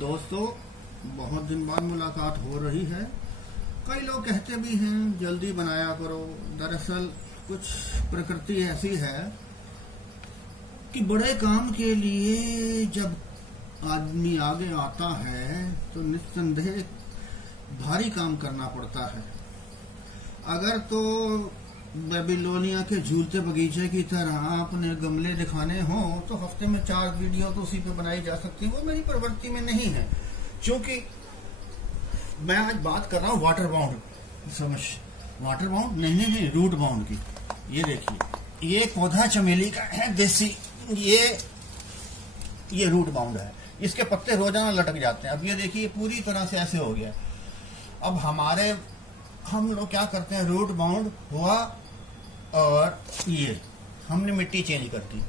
दोस्तों, बहुत दिन बाद मुलाकात हो रही है। कई लोग कहते भी हैं जल्दी बनाया करो। दरअसल कुछ प्रकृति ऐसी है कि बड़े काम के लिए जब आदमी आगे आता है तो निस्संदेह भारी काम करना पड़ता है। अगर तो बेबीलोनिया के झूलते बगीचे की तरह अपने गमले दिखाने हो तो हफ्ते में 4 वीडियो तो उसी पे बनाई जा सकती है। वो मेरी प्रवृत्ति में नहीं है, क्योंकि मैं आज बात कर रहा हूँ वाटर बाउंड वाटर बाउंड नहीं रूट बाउंड की। ये देखिए, ये पौधा चमेली का है देसी, ये रूट बाउंड है। इसके पत्ते रोजाना लटक जाते हैं। अब ये देखिए पूरी तरह से ऐसे हो गया। अब हम लोग क्या करते हैं, रूट बाउंड हुआ और ये हमने मिट्टी चेंज कर दी,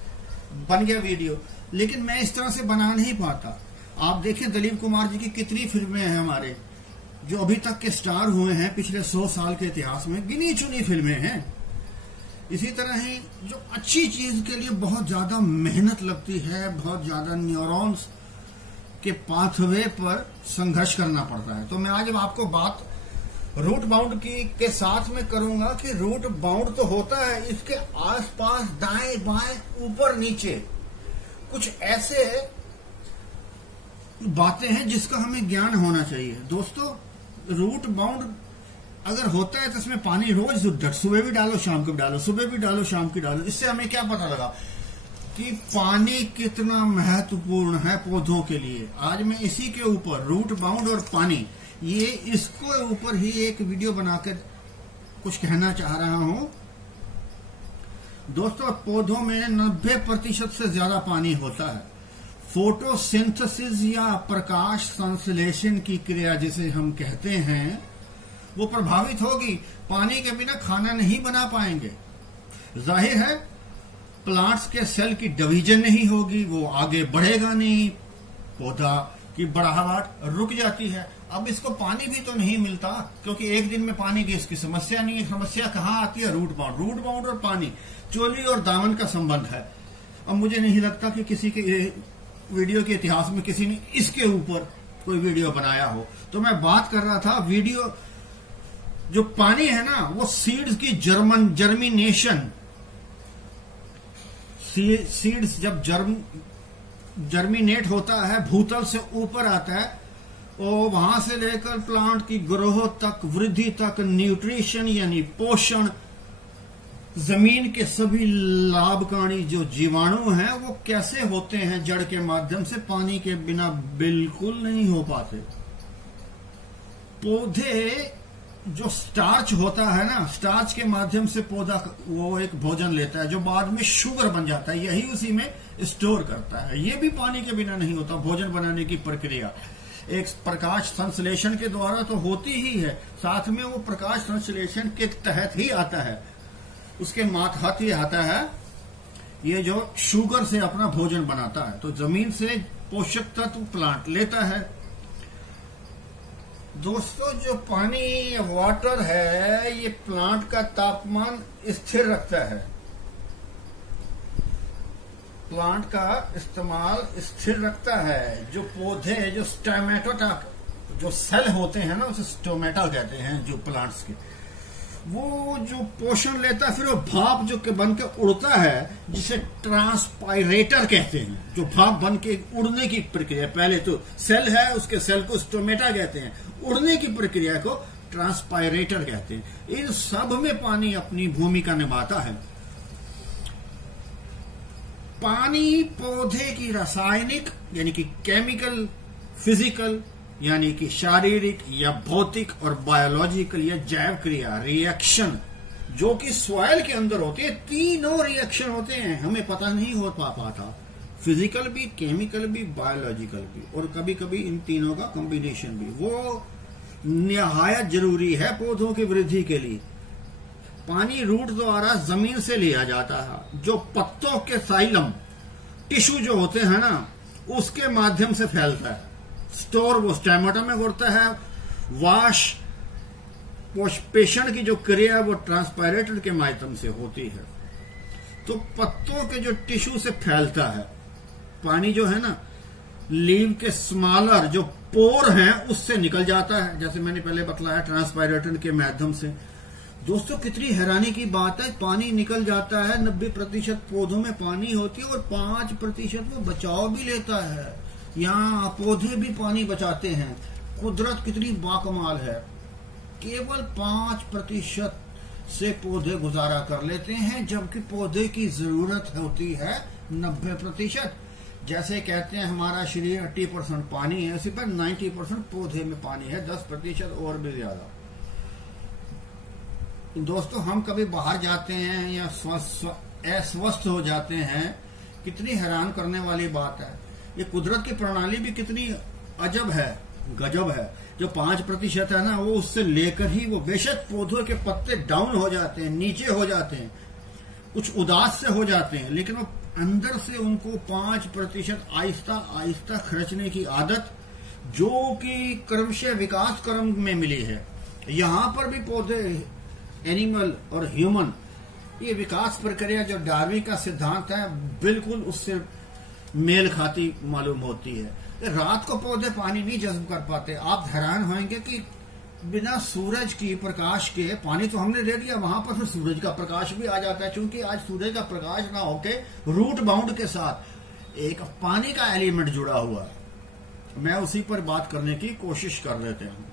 बन गया वीडियो। लेकिन मैं इस तरह से बना नहीं पाता। आप देखिए दिलीप कुमार जी की कितनी फिल्में हैं हमारे, जो अभी तक के स्टार हुए हैं पिछले 100 साल के इतिहास में, गिनी चुनी फिल्में हैं। इसी तरह ही जो अच्छी चीज के लिए बहुत ज्यादा मेहनत लगती है, बहुत ज्यादा न्यूरॉन्स के पाथवे पर संघर्ष करना पड़ता है। तो मैं आज आपको बात रूट बाउंड के साथ में करूंगा कि रूट बाउंड तो होता है, इसके आसपास दाएं बाएं ऊपर नीचे कुछ ऐसे बातें हैं जिसका हमें ज्ञान होना चाहिए। दोस्तों, रूट बाउंड अगर होता है तो इसमें पानी रोज सुबह भी डालो शाम को भी डालो, सुबह भी डालो शाम की डालो। इससे हमें क्या पता लगा कि पानी कितना महत्वपूर्ण है पौधों के लिए। आज मैं इसी के ऊपर रूट बाउंड और पानी, ये इसको ऊपर ही एक वीडियो बनाकर कुछ कहना चाह रहा हूं। दोस्तों, पौधों में 90% से ज्यादा पानी होता है। फोटोसिंथेसिस या प्रकाश संश्लेषण की क्रिया जिसे हम कहते हैं, वो प्रभावित होगी। पानी के बिना खाना नहीं बना पाएंगे। जाहिर है प्लांट्स के सेल की डिवीजन नहीं होगी, वो आगे बढ़ेगा नहीं, पौधा की बढ़ावट रुक जाती है। अब इसको पानी भी तो नहीं मिलता, क्योंकि एक दिन में पानी की इसकी समस्या नहीं है। समस्या कहाँ आती है? रूट बाउंड और पानी, चोली और दामन का संबंध है। अब मुझे नहीं लगता कि किसी के वीडियो के इतिहास में किसी ने इसके ऊपर कोई वीडियो बनाया हो। तो मैं बात कर रहा था वीडियो, जो पानी है ना, वो सीड्स की जर्मिनेशन, सीड्स जब जर्मिनेट होता है, भूतल से ऊपर आता है, और वहां से लेकर प्लांट की ग्रोथ तक, वृद्धि तक, न्यूट्रिशन यानी पोषण, जमीन के सभी लाभकारी जो जीवाणु हैं वो कैसे होते हैं जड़ के माध्यम से, पानी के बिना बिल्कुल नहीं हो पाते। पौधे जो स्टार्च होता है ना, स्टार्च के माध्यम से पौधा वो एक भोजन लेता है जो बाद में शुगर बन जाता है, यही उसी में स्टोर करता है। ये भी पानी के बिना नहीं होता। भोजन बनाने की प्रक्रिया एक प्रकाश संश्लेषण के द्वारा तो होती ही है, साथ में वो प्रकाश संश्लेषण के तहत ही आता है, उसके मातहत ही आता है ये जो शुगर से अपना भोजन बनाता है। तो जमीन से पोषक तत्व प्लांट लेता है। दोस्तों, जो पानी वाटर है, ये प्लांट का तापमान स्थिर रखता है। प्लांट का इस्तेमाल स्थिर रखता है। जो पौधे, जो स्टोमेटा, जो सेल होते हैं ना, उसे स्टोमेटा कहते हैं, जो प्लांट्स के, वो जो पोषण लेता है, फिर वो भाप जो के बन के उड़ता है, जिसे ट्रांसपायरेटर कहते हैं। जो भाप बन के उड़ने की प्रक्रिया, पहले तो सेल है, उसके सेल को स्टोमेटा कहते हैं, उड़ने की प्रक्रिया को ट्रांसपायरेटर कहते हैं। इन सब में पानी अपनी भूमिका निभाता है। पानी पौधे की रासायनिक यानी कि केमिकल, फिजिकल यानी कि शारीरिक या भौतिक, और बायोलॉजिकल या जैव क्रिया रिएक्शन जो कि सॉइल के अंदर होती है। तीनों रिएक्शन होते हैं, हमें पता नहीं हो पाता। फिजिकल भी, केमिकल भी, बायोलॉजिकल भी, और कभी कभी इन तीनों का कॉम्बिनेशन भी। वो निहायत जरूरी है पौधों की वृद्धि के लिए। पानी रूट द्वारा जमीन से लिया जाता है। जो पत्तों के साइलम टिश्यू जो होते हैं ना, उसके माध्यम से फैलता है। स्टोर वो स्टोमेटा में होता है। वाश पेषण की जो क्रिया है वो ट्रांसपायरेटर के माध्यम से होती है। तो पत्तों के जो टिश्यू से फैलता है पानी जो है ना, लीव के स्मॉलर जो पोर हैं उससे निकल जाता है, जैसे मैंने पहले बतलाया ट्रांसपायरेटन के माध्यम से। दोस्तों कितनी हैरानी की बात है, पानी निकल जाता है, 90% पौधों में पानी होती है और 5% वो बचाव भी लेता है। यहाँ पौधे भी पानी बचाते हैं। कुदरत कितनी बाकमाल है, केवल 5% से पौधे गुजारा कर लेते हैं, जबकि पौधे की जरूरत होती है 90%। जैसे कहते हैं हमारा शरीर 80% पानी है, उसी पर 90% पौधे में पानी है, 10% और भी ज्यादा। दोस्तों हम कभी बाहर जाते हैं या अस्वस्थ हो जाते हैं, कितनी हैरान करने वाली बात है। ये कुदरत की प्रणाली भी कितनी अजब है, गजब है। जो 5% है ना, वो उससे लेकर ही वो बेशक पौधों के पत्ते डाउन हो जाते हैं, नीचे हो जाते हैं, कुछ उदास से हो जाते हैं, लेकिन वो अंदर से उनको 5% आहिस्ता आहिस्ता खर्चने की आदत, जो कि क्रमशः विकास क्रम में मिली है। यहां पर भी पौधे, एनिमल और ह्यूमन, ये विकास प्रक्रिया जो डार्विन का सिद्धांत है बिल्कुल उससे मेल खाती मालूम होती है। रात को पौधे पानी नहीं जज्ब कर पाते। आप हैरान होंगे कि बिना सूरज की प्रकाश के, पानी तो हमने दे दिया, वहां पर फिर सूरज का प्रकाश भी आ जाता है, क्योंकि आज सूरज का प्रकाश ना होके रूट बाउंड के साथ एक पानी का एलिमेंट जुड़ा हुआ है। मैं उसी पर बात करने की कोशिश कर लेते हैं।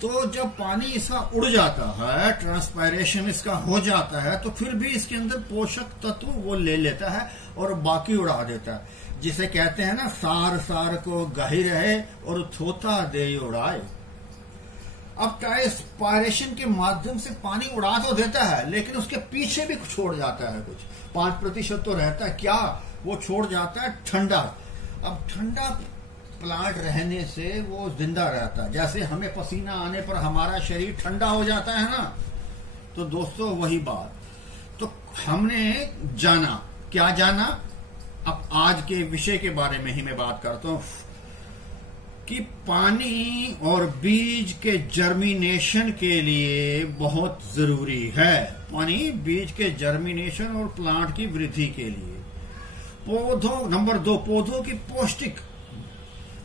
तो जब पानी इसका उड़ जाता है, ट्रांसपायरेशन इसका हो जाता है, तो फिर भी इसके अंदर पोषक तत्व वो ले लेता है और बाकी उड़ा देता है। जिसे कहते हैं ना, सार सार को गाही रहे और थोथा दे उड़ाए। अब ट्रांसपायरेशन के माध्यम से पानी उड़ा तो देता है, लेकिन उसके पीछे भी छोड़ जाता है कुछ 5% तो रहता है। क्या वो छोड़ जाता है? ठंडा। अब ठंडा प्लांट रहने से वो जिंदा रहता है। जैसे हमें पसीना आने पर हमारा शरीर ठंडा हो जाता है ना, तो दोस्तों वही बात। तो हमने जाना, क्या जाना? अब आज के विषय के बारे में ही मैं बात करता हूं कि पानी और बीज के जर्मिनेशन के लिए बहुत जरूरी है। पानी बीज के जर्मिनेशन और प्लांट की वृद्धि के लिए। पौधों, नंबर 2, पौधों की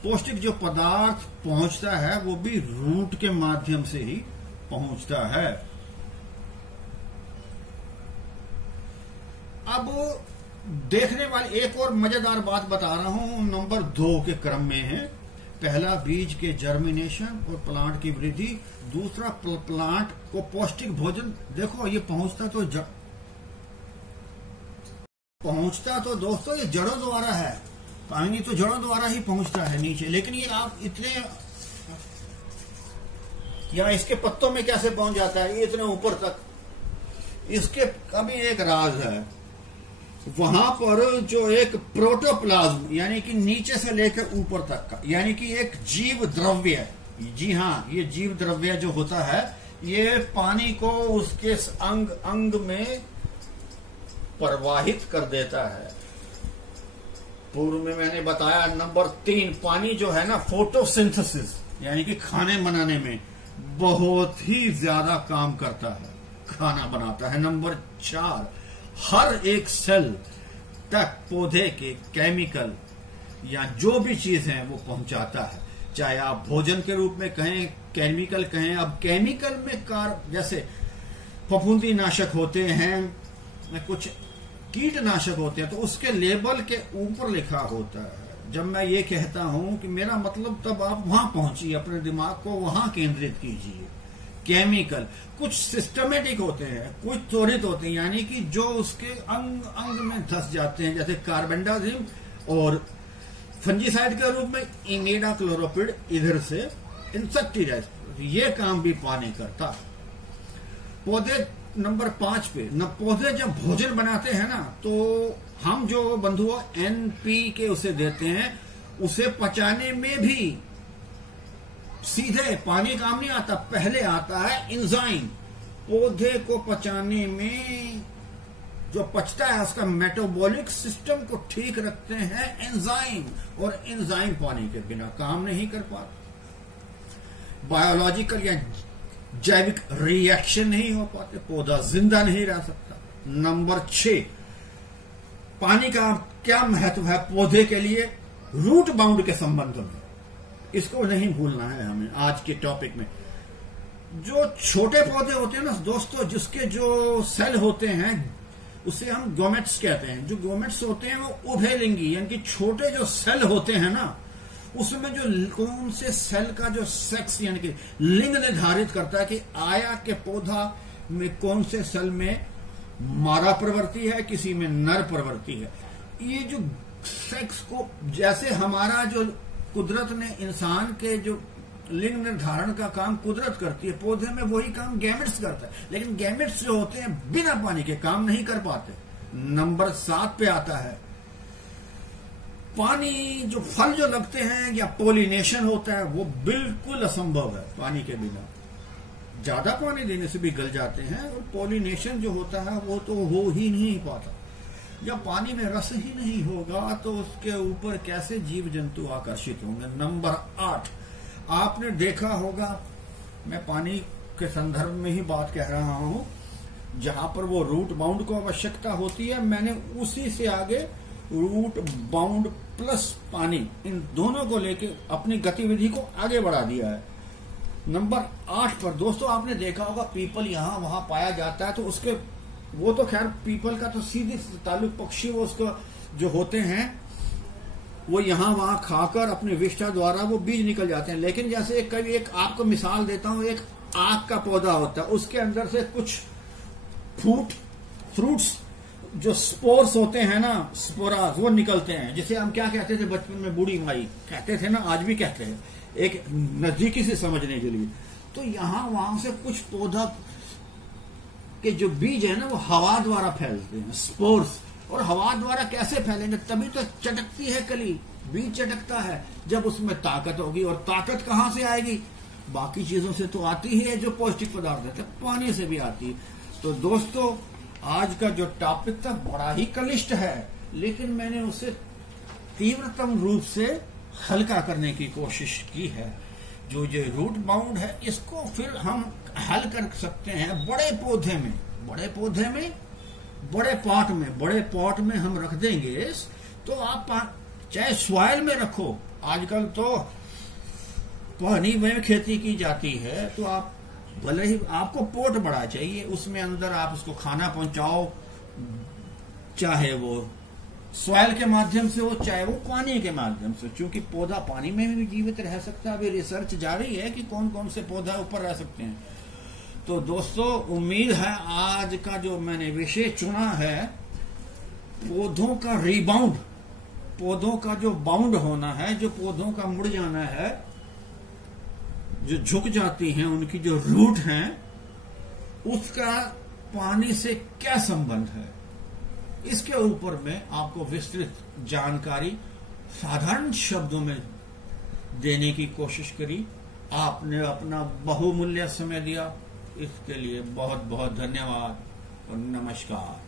पौष्टिक जो पदार्थ पहुंचता है वो भी रूट के माध्यम से ही पहुंचता है। अब देखने वाली एक और मजेदार बात बता रहा हूं, नंबर 2 के क्रम में है। पहला बीज के जर्मिनेशन और प्लांट की वृद्धि, दूसरा प्लांट को पौष्टिक भोजन। देखो ये पहुंचता तो दोस्तों ये जड़ों द्वारा है, पानी तो जड़ों द्वारा ही पहुंचता है नीचे, लेकिन ये आप इतने, या इसके पत्तों में कैसे पहुंच जाता है ये इतने ऊपर तक? इसके कभी एक राज है। वहां पर जो एक प्रोटोप्लाज्म, यानी कि नीचे से लेकर ऊपर तक का, यानी कि एक जीव द्रव्य, जी हाँ, ये जीव द्रव्य जो होता है ये पानी को उसके अंग अंग में प्रवाहित कर देता है। पूर्व में मैंने बताया नंबर 3, पानी जो है ना फोटोसिंथेसिस, यानी कि खाने बनाने में बहुत ही ज्यादा काम करता है, खाना बनाता है। नंबर 4, हर एक सेल तक पौधे के केमिकल या जो भी चीज है वो पहुंचाता है, चाहे आप भोजन के रूप में कहें, केमिकल कहें। अब केमिकल में जैसे फफूंदी नाशक होते हैं, कुछ कीटनाशक होते हैं, तो उसके लेबल के ऊपर लिखा होता है। जब मैं ये कहता हूं कि मेरा मतलब, तब आप वहां पहुंचिए, अपने दिमाग को वहां केंद्रित कीजिए। केमिकल कुछ सिस्टमेटिक होते हैं, कुछ त्वरित होते हैं, यानी कि जो उसके अंग अंग में धस जाते हैं, जैसे कार्बेंडाजिम और फंजीसाइड के रूप में इमिडाक्लोरोपिड, इधर से इंसेक्टिसाइड। ये काम भी पानी करता है। पौधे नंबर 5 पे पौधे जब भोजन बनाते हैं ना, तो हम जो बंधुओं NPK उसे देते हैं, उसे पचाने में भी सीधे पानी काम नहीं आता, पहले आता है एंजाइम। पौधे को पचाने में जो पचता है उसका मेटाबॉलिक सिस्टम को ठीक रखते हैं एंजाइम, और एंजाइम पानी के बिना काम नहीं कर पाते। बायोलॉजिकल या जैविक रिएक्शन नहीं हो पाते, पौधा जिंदा नहीं रह सकता। नंबर 6, पानी का क्या महत्व है पौधे के लिए? रूट बाउंड के संबंध में, इसको नहीं भूलना है हमें आज के टॉपिक में। जो छोटे पौधे होते हैं ना दोस्तों, जिसके जो सेल होते हैं उसे हम गोमेट्स कहते हैं। जो गोमेट्स होते हैं वो उभयलिंगी, यानी कि छोटे जो सेल होते हैं ना, उसमें जो कौन से सेल का जो सेक्स यानी कि लिंग निर्धारित करता है कि आया के पौधा में कौन से सेल में मादा प्रवृत्ति है, किसी में नर प्रवृत्ति है। ये जो सेक्स को, जैसे हमारा जो कुदरत ने इंसान के जो लिंग निर्धारण का काम कुदरत करती है, पौधे में वही काम गैमेट्स करता है। लेकिन गैमेट्स जो होते हैं बिना पानी के काम नहीं कर पाते। नंबर 7 पे आता है पानी। जो फल जो लगते हैं या पोलिनेशन होता है वो बिल्कुल असंभव है पानी के बिना। ज्यादा पानी देने से भी गल जाते हैं, और पोलिनेशन जो होता है वो तो हो ही नहीं पाता। जब पानी में रस ही नहीं होगा तो उसके ऊपर कैसे जीव जंतु आकर्षित होंगे। नंबर 8, आपने देखा होगा, मैं पानी के संदर्भ में ही बात कह रहा हूं, जहां पर वो रूट बाउंड को आवश्यकता होती है, मैंने उसी से आगे रूट बाउंड प्लस पानी, इन दोनों को लेके अपनी गतिविधि को आगे बढ़ा दिया है। नंबर 8 पर दोस्तों आपने देखा होगा पीपल यहां वहां पाया जाता है, तो उसके वो तो खैर पीपल का तो सीधे ताल्लुक पक्षी वो उसको जो होते हैं वो यहां वहां खाकर अपने विष्ठा द्वारा वो बीज निकल जाते हैं। लेकिन जैसे कभी एक आपको मिसाल देता हूं, एक आक का पौधा होता है, उसके अंदर से कुछ फ्रूट्स जो स्पोर्स होते हैं ना, स्पोरा, वो निकलते हैं, जिसे हम क्या कहते थे बचपन में, बूढ़ी माई कहते थे ना, आज भी कहते हैं, एक नजदीकी से समझने के लिए। तो यहां वहां से कुछ पौधा के जो बीज है ना वो हवा द्वारा फैलते हैं, स्पोर्स। और हवा द्वारा कैसे फैलेंगे? तभी तो चटकती है कली, बीज चटकता है जब उसमें ताकत होगी। और ताकत कहां से आएगी? बाकी चीजों से तो आती ही है, जो पौष्टिक पदार्थ है, पानी से भी आती है। तो दोस्तों आज का जो टॉपिक था बड़ा ही क्लिष्ट है, लेकिन मैंने उसे तीव्रतम रूप से हल्का करने की कोशिश की है। जो ये रूट बाउंड है इसको फिर हम हल कर सकते हैं बड़े पौधे में, बड़े पॉट में हम रख देंगे। तो आप चाहे सॉइल में रखो, आजकल तो पानी में खेती की जाती है, तो आप भले ही आपको पोट बड़ा चाहिए, उसमें अंदर आप उसको खाना पहुंचाओ, चाहे वो सॉइल के माध्यम से हो चाहे वो पानी के माध्यम से, क्योंकि पौधा पानी में भी जीवित रह सकता है। अभी रिसर्च जारी है कि कौन कौन से पौधा ऊपर रह सकते हैं। तो दोस्तों उम्मीद है आज का जो मैंने विषय चुना है, पौधों का रीबाउंड, पौधों का जो बाउंड होना है, जो पौधों का मुड़ जाना है, जो झुक जाती हैं, उनकी जो रूट हैं, उसका पानी से क्या संबंध है, इसके ऊपर मैं आपको विस्तृत जानकारी साधारण शब्दों में देने की कोशिश करी। आपने अपना बहुमूल्य समय दिया, इसके लिए बहुत बहुत धन्यवाद और नमस्कार।